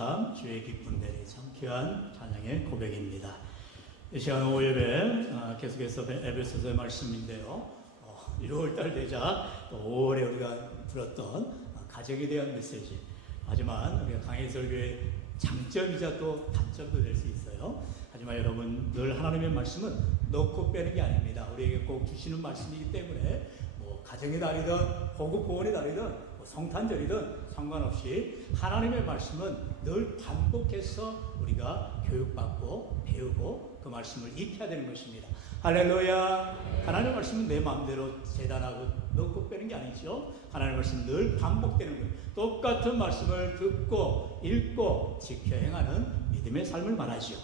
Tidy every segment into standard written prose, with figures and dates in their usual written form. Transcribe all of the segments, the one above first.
삶, 주의 기쁨 내리 참 귀한 찬양의 고백입니다. 이 시간 오후 예배 계속해서 에베소서의 말씀인데요. 6월달 되자 또 5월에 우리가 들었던 가정에 대한 메시지. 하지만 우리가 강해설교의 장점이자 또 단점도 될 수 있어요. 하지만 여러분, 늘 하나님의 말씀은 넣고 빼는 게 아닙니다. 우리에게 꼭 주시는 말씀이기 때문에 가정의 달이든 호국 보원의 달이든 성탄절이든 상관없이 하나님의 말씀은 늘 반복해서 우리가 교육받고 배우고 그 말씀을 익혀야 되는 것입니다. 할렐루야. 하나님의 말씀은 내 마음대로 재단하고 넣고 빼는 게 아니죠. 하나님의 말씀은 늘 반복되는 거예요. 똑같은 말씀을 듣고 읽고 지켜 행하는 믿음의 삶을 말하죠.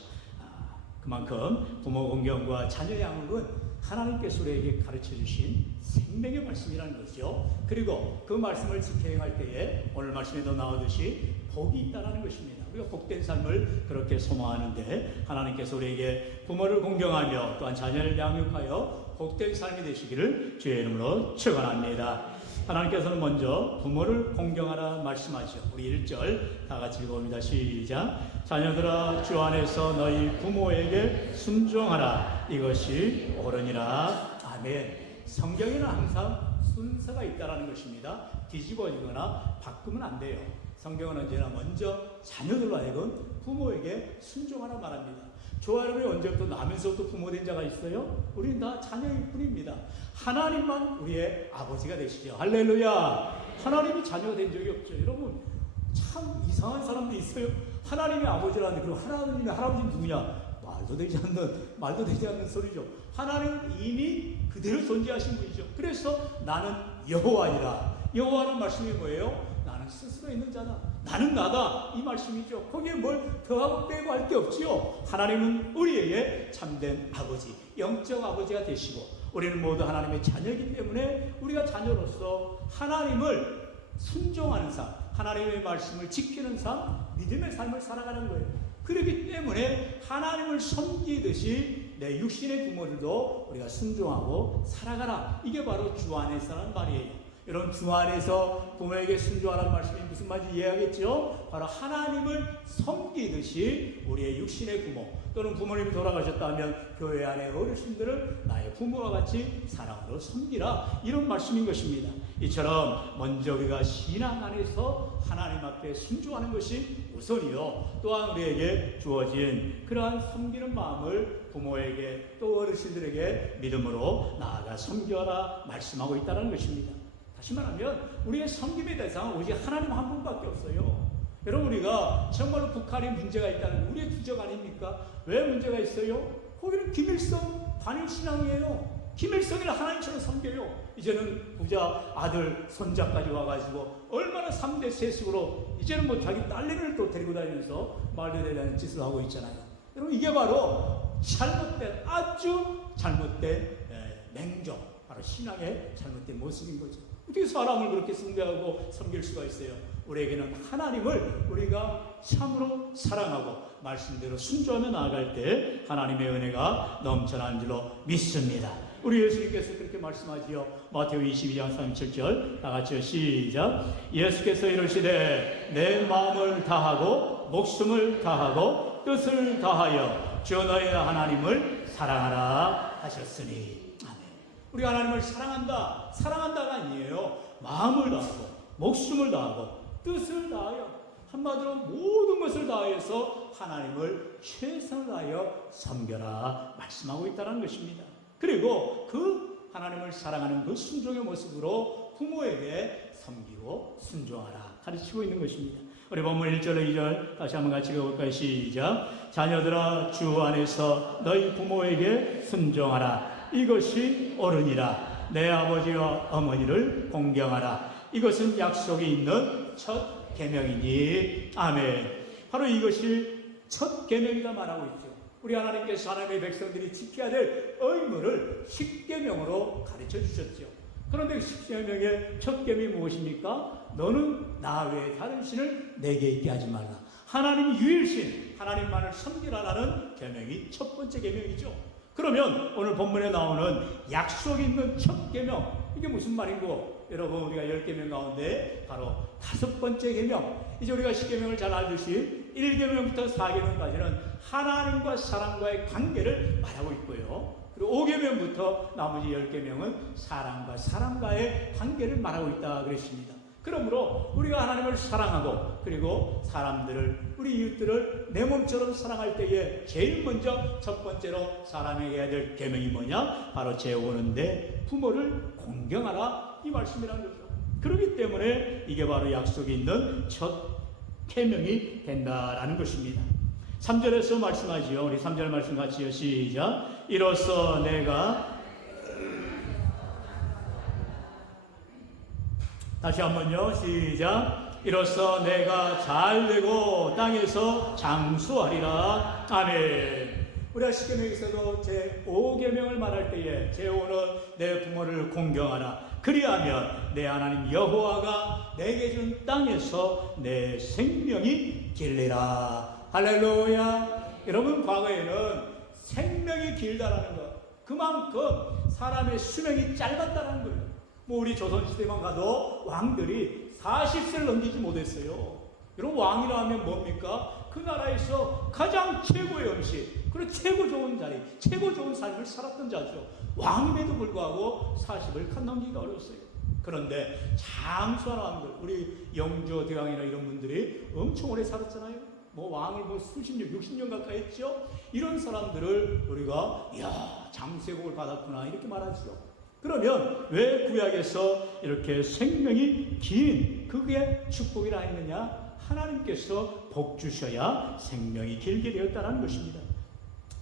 그만큼 부모 공경과 자녀 양육은 하나님께서 우리에게 가르쳐 주신 생명의 말씀이라는 것이죠. 그리고 그 말씀을 지켜 행할 때에 오늘 말씀에도 나오듯이 복이 있다는 것입니다. 우리가 복된 삶을 그렇게 소망하는데 하나님께서 우리에게 부모를 공경하며 또한 자녀를 양육하여 복된 삶이 되시기를 주의 이름으로 축원합니다. 하나님께서는 먼저 부모를 공경하라 말씀하시죠. 우리 1절 다 같이 읽어봅니다. 시작. 자녀들아, 주 안에서 너희 부모에게 순종하라. 이것이 옳으니라. 아멘. 성경에는 항상 순서가 있다는 것입니다. 뒤집어지거나 바꾸면 안 돼요. 성경은 언제나 먼저 자녀들로 하여금 부모에게 순종하라 말합니다. 저와 여러분이 언제부터 나면서부터 부모 된 자가 있어요? 우리는 다 자녀일 뿐입니다. 하나님만 우리의 아버지가 되시죠. 할렐루야. 하나님이 자녀가 된 적이 없죠. 여러분, 참 이상한 사람도 있어요. 하나님의 아버지라는데 그럼 하나님의 할아버지는 누구냐? 말도 되지 않는 소리죠. 하나님은 이미 그대로 존재하신 분이죠. 그래서 나는 여호와니라. 여호와는 말씀이 뭐예요? 나는 스스로 있는 자다. 나는 나다. 이 말씀이죠. 거기에 뭘 더하고 빼고 할 게 없지요. 하나님은 우리에게 참된 아버지, 영적 아버지가 되시고 우리는 모두 하나님의 자녀이기 때문에 우리가 자녀로서 하나님을 순종하는 삶, 하나님의 말씀을 지키는 삶, 믿음의 삶을 살아가는 거예요. 그렇기 때문에 하나님을 섬기듯이 내 육신의 부모들도 우리가 순종하고 살아가라. 이게 바로 주 안에서라는 말이에요. 여러분, 주 안에서 부모에게 순종하라는 말씀이 무슨 말인지 이해하겠죠? 바로 하나님을 섬기듯이 우리의 육신의 부모 또는 부모님이 돌아가셨다면 교회 안의 어르신들을 나의 부모와 같이 사랑으로 섬기라. 이런 말씀인 것입니다. 이처럼 먼저 우리가 신앙 안에서 하나님 앞에 순종하는 것이 우선이요. 또한 우리에게 주어진 그러한 섬기는 마음을 부모에게 또 어르신들에게 믿음으로 나아가 섬겨라 말씀하고 있다는 것입니다. 다시 말하면 우리의 섬김의 대상은 오직 하나님 한 분밖에 없어요. 여러분, 우리가 정말로 북한에 문제가 있다는 우리의 주적 아닙니까? 왜 문제가 있어요? 거기는 김일성 단일신앙이에요. 김일성이를 하나님처럼 섬겨요. 이제는 부자 아들 손자까지 와가지고 얼마나 3대 세습으로 이제는 자기 딸내미를 또 데리고 다니면서 말도 되지 않는 짓을 하고 있잖아요. 여러분, 이게 바로 잘못된, 아주 잘못된 맹종, 바로 신앙의 잘못된 모습인 거죠. 어떻게 사람을 그렇게 숭배하고 섬길 수가 있어요? 우리에게는 하나님을 우리가 참으로 사랑하고 말씀대로 순종하며 나아갈 때 하나님의 은혜가 넘쳐나는 줄로 믿습니다. 우리 예수님께서 그렇게 말씀하지요. 마태오 22장 37절 다 같이요. 시작. 예수께서 이르시되 내 마음을 다하고 목숨을 다하고 뜻을 다하여 주 너희 하나님을 사랑하라 하셨으니. 우리 하나님을 사랑한다가 아니에요. 마음을 다하고 목숨을 다하고 뜻을 다하여, 한마디로 모든 것을 다해서 하나님을 최선을 다하여 섬겨라 말씀하고 있다는 것입니다. 그리고 그 하나님을 사랑하는 그 순종의 모습으로 부모에게 섬기고 순종하라 가르치고 있는 것입니다. 우리 본문 1절 2절 다시 한번 같이 읽어볼까요? 시작. 자녀들아, 주 안에서 너희 부모에게 순종하라. 이것이 옳으니라. 내 아버지와 어머니를 공경하라. 이것은 약속이 있는 첫 계명이니. 아멘. 바로 이것이 첫 계명이라 말하고 있죠. 우리 하나님께서 하나님의 백성들이 지켜야 될 의무를 10계명으로 가르쳐 주셨죠. 그런데 10계명의 첫 계명이 무엇입니까? 너는 나 외에 다른 신을 내게 있게 하지 말라. 하나님 유일신, 하나님만을 섬기라라는 계명이 첫 번째 계명이죠. 그러면 오늘 본문에 나오는 약속 있는 첫 계명, 이게 무슨 말인고? 여러분, 우리가 10계명 가운데 바로 5번째 계명, 이제 우리가 10계명을 잘 알듯이 1계명부터 4계명까지는 하나님과 사람과의 관계를 말하고 있고요. 그리고 5계명부터 나머지 10계명은 사람과 사람과의 관계를 말하고 있다 그랬습니다. 그러므로 우리가 하나님을 사랑하고 그리고 사람들을, 우리 이웃들을 내 몸처럼 사랑할 때에 제일 먼저 첫 번째로 사람에게 해야 될 계명이 뭐냐? 바로 재우는데 부모를 공경하라, 이 말씀이라는 거죠. 그렇기 때문에 이게 바로 약속이 있는 첫 계명이 된다라는 것입니다. 3절에서 말씀하지요. 우리 3절 말씀 같이요. 시작. 이로써 내가, 다시 한번요. 시작. 이로써 내가 잘되고 땅에서 장수하리라. 아멘. 우리가 10계명에서도 제5계명을 말할 때에 제5는 내 부모를 공경하라. 그리하면 내 하나님 여호와가 내게 준 땅에서 내 생명이 길리라. 할렐루야. 여러분, 과거에는 생명이 길다라는 것, 그만큼 사람의 수명이 짧았다는 거예요. 뭐 우리 조선시대만 가도 왕들이 40세를 넘기지 못했어요. 여러분, 왕이라 하면 뭡니까? 그 나라에서 가장 최고의 음식, 그리고 최고 좋은 자리, 최고 좋은 삶을 살았던 자죠. 왕임에도 불구하고 40을 칸 넘기기가 어려웠어요. 그런데 장수한 왕들, 우리 영조 대왕이나 이런 분들이 엄청 오래 살았잖아요. 뭐 왕을 뭐 수십 년, 60년 가까이 했죠. 이런 사람들을 우리가 이야, 장수의 복을 받았구나, 이렇게 말하죠. 그러면 왜 구약에서 이렇게 생명이 긴, 그게 축복이라 했느냐? 하나님께서 복 주셔야 생명이 길게 되었다는 것입니다.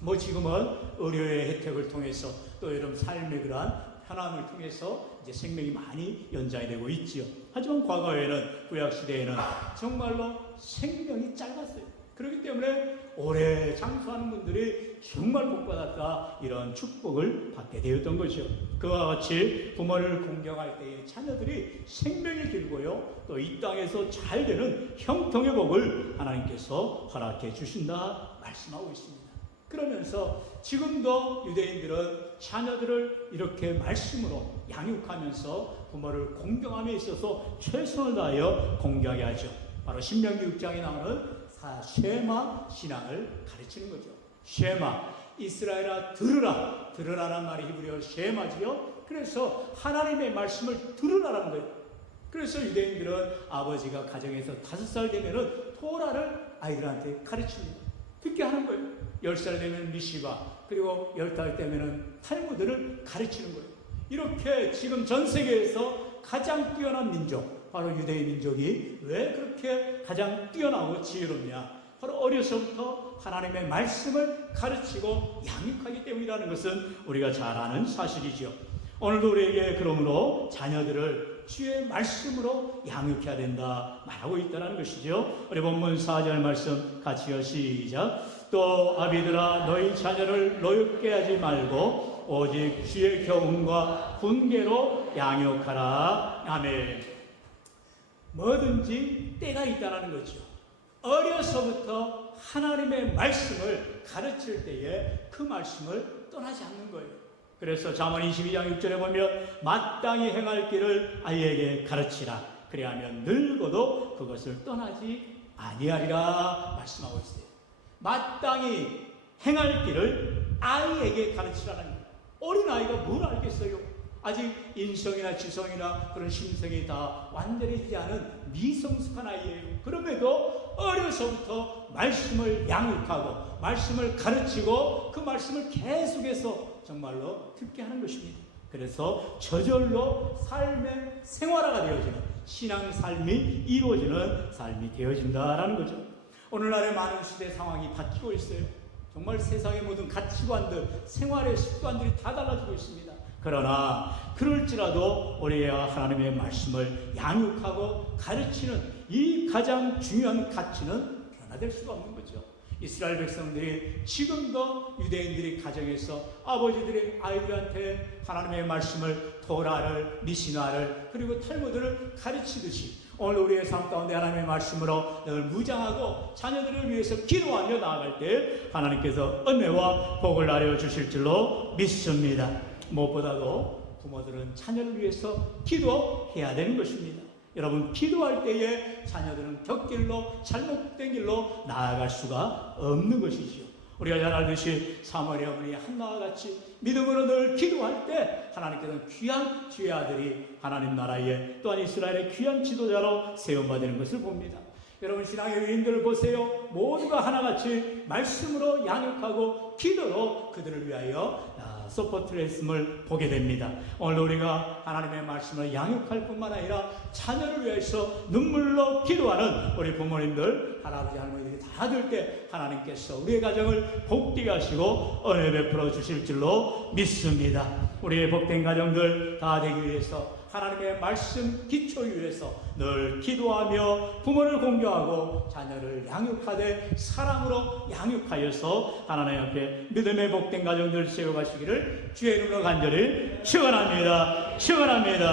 뭐 지금은 의료의 혜택을 통해서 또 여러분 삶의 그러한 편함을 통해서 이제 생명이 많이 연장이 되고 있지요. 하지만 과거에는, 구약 시대에는 정말로 생명이 짧았어요. 그렇기 때문에 오래 장수하는 분들이 정말 복받았다, 이런 축복을 받게 되었던 거죠. 그와 같이 부모를 공경할 때의 자녀들이 생명이 길고요, 또 이 땅에서 잘 되는 형통의 복을 하나님께서 허락해 주신다 말씀하고 있습니다. 그러면서 지금도 유대인들은 자녀들을 이렇게 말씀으로 양육하면서 부모를 공경함에 있어서 최선을 다하여 공경하게 하죠. 바로 신명기 6장에 나오는 쉐마 신앙을 가르치는 거죠. 쉐마, 이스라엘아 들으라. 들으라는 말이 히브리어 쉐마지요. 그래서 하나님의 말씀을 들으라는 거예요. 그래서 유대인들은 아버지가 가정에서 5살 되면은 토라를 아이들한테 가르칩니다. 듣게 하는 거예요. 10살 되면 미시바, 그리고 10달 되면은 탈무드를 가르치는 거예요. 이렇게 지금 전 세계에서 가장 뛰어난 민족, 바로 유대인 민족이 왜 그렇게 가장 뛰어나고 지혜롭냐? 바로 어려서부터 하나님의 말씀을 가르치고 양육하기 때문이라는 것은 우리가 잘 아는 사실이죠. 오늘도 우리에게 그러므로 자녀들을 주의 말씀으로 양육해야 된다 말하고 있다는 것이죠. 우리 본문 4절 말씀 같이요. 시작. 또 아비들아 너희 자녀를 노엽게 하지 말고 오직 주의 교훈과 훈계로 양육하라. 아멘. 뭐든지 때가 있다는 거죠. 어려서부터 하나님의 말씀을 가르칠 때에 그 말씀을 떠나지 않는 거예요. 그래서 잠언 22장 6절에 보면 마땅히 행할 길을 아이에게 가르치라. 그리하면 늙어도 그것을 떠나지 아니하리라 말씀하고 있어요. 마땅히 행할 길을 아이에게 가르치라는 거예요. 어린아이가 뭘 알겠어요? 아직 인성이나 지성이나 그런 심성이 다 완전히 되지 않은 미성숙한 아이예요. 그럼에도 어려서부터 말씀을 양육하고 말씀을 가르치고 그 말씀을 계속해서 정말로 듣게 하는 것입니다. 그래서 저절로 삶의 생활화가 되어지는, 신앙 삶이 이루어지는 삶이 되어진다라는 거죠. 오늘날의 많은 시대 상황이 바뀌고 있어요. 정말 세상의 모든 가치관들, 생활의 습관들이 다 달라지고 있습니다. 그러나 그럴지라도 우리가 하나님의 말씀을 양육하고 가르치는 이 가장 중요한 가치는 변화될 수가 없는 거죠. 이스라엘 백성들이 지금도 유대인들이 가정에서 아버지들이 아이들한테 하나님의 말씀을, 토라를, 미시나를, 그리고 탈무드를 가르치듯이 오늘 우리의 삶 가운데 하나님의 말씀으로 늘 무장하고 자녀들을 위해서 기도하며 나아갈 때 하나님께서 은혜와 복을 나려 주실 줄로 믿습니다. 무엇보다도 부모들은 자녀를 위해서 기도해야 되는 것입니다. 여러분, 기도할 때에 자녀들은 곁길로 잘못된 길로 나아갈 수가 없는 것이지요. 우리가 잘 알듯이 사무엘의 어머니 한나와 같이 믿음으로 늘 기도할 때 하나님께서는 귀한 주의 아들이 하나님 나라에 또한 이스라엘의 귀한 지도자로 세움받는 것을 봅니다. 여러분, 신앙의 위인들을 보세요. 모두가 하나같이 말씀으로 양육하고 기도로 그들을 위하여 서포트를 했음을 보게 됩니다. 오늘 우리가 하나님의 말씀을 양육할 뿐만 아니라 자녀를 위해서 눈물로 기도하는 우리 부모님들, 할아버지 할머니들이 다 될 때 하나님께서 우리의 가정을 복되게 하시고 은혜 베풀어 주실 줄로 믿습니다. 우리의 복된 가정들 다 되기 위해서 하나님의 말씀 기초 위에서 늘 기도하며 부모를 공경하고 자녀를 양육하되 사랑으로 양육하여서 하나님 앞에 믿음의 복된 가정들 세워가시기를 주의 이름으로 간절히 축원합니다. 축원합니다.